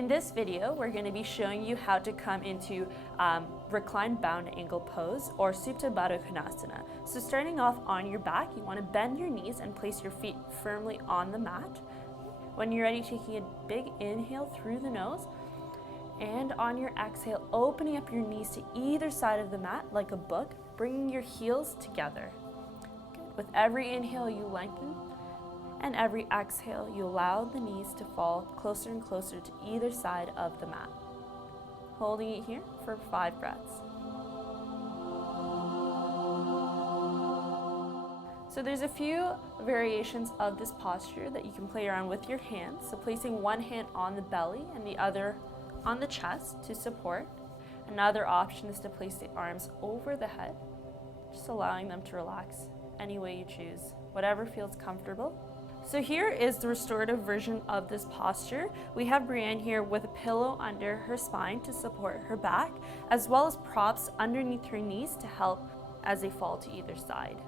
In this video, we're going to be showing you how to come into reclined bound angle pose or Supta Baddha Konasana. So starting off on your back, you want to bend your knees and place your feet firmly on the mat. When you're ready, taking a big inhale through the nose, and on your exhale, opening up your knees to either side of the mat like a book, bringing your heels together. Good. With every inhale, you lengthen, and every exhale, you allow the knees to fall closer and closer to either side of the mat. Holding it here for 5 breaths. So there's a few variations of this posture that you can play around with your hands. So placing one hand on the belly and the other on the chest to support. Another option is to place the arms over the head, just allowing them to relax any way you choose, whatever feels comfortable. So here is the restorative version of this posture. We have Brianne here with a pillow under her spine to support her back, as well as props underneath her knees to help as they fall to either side.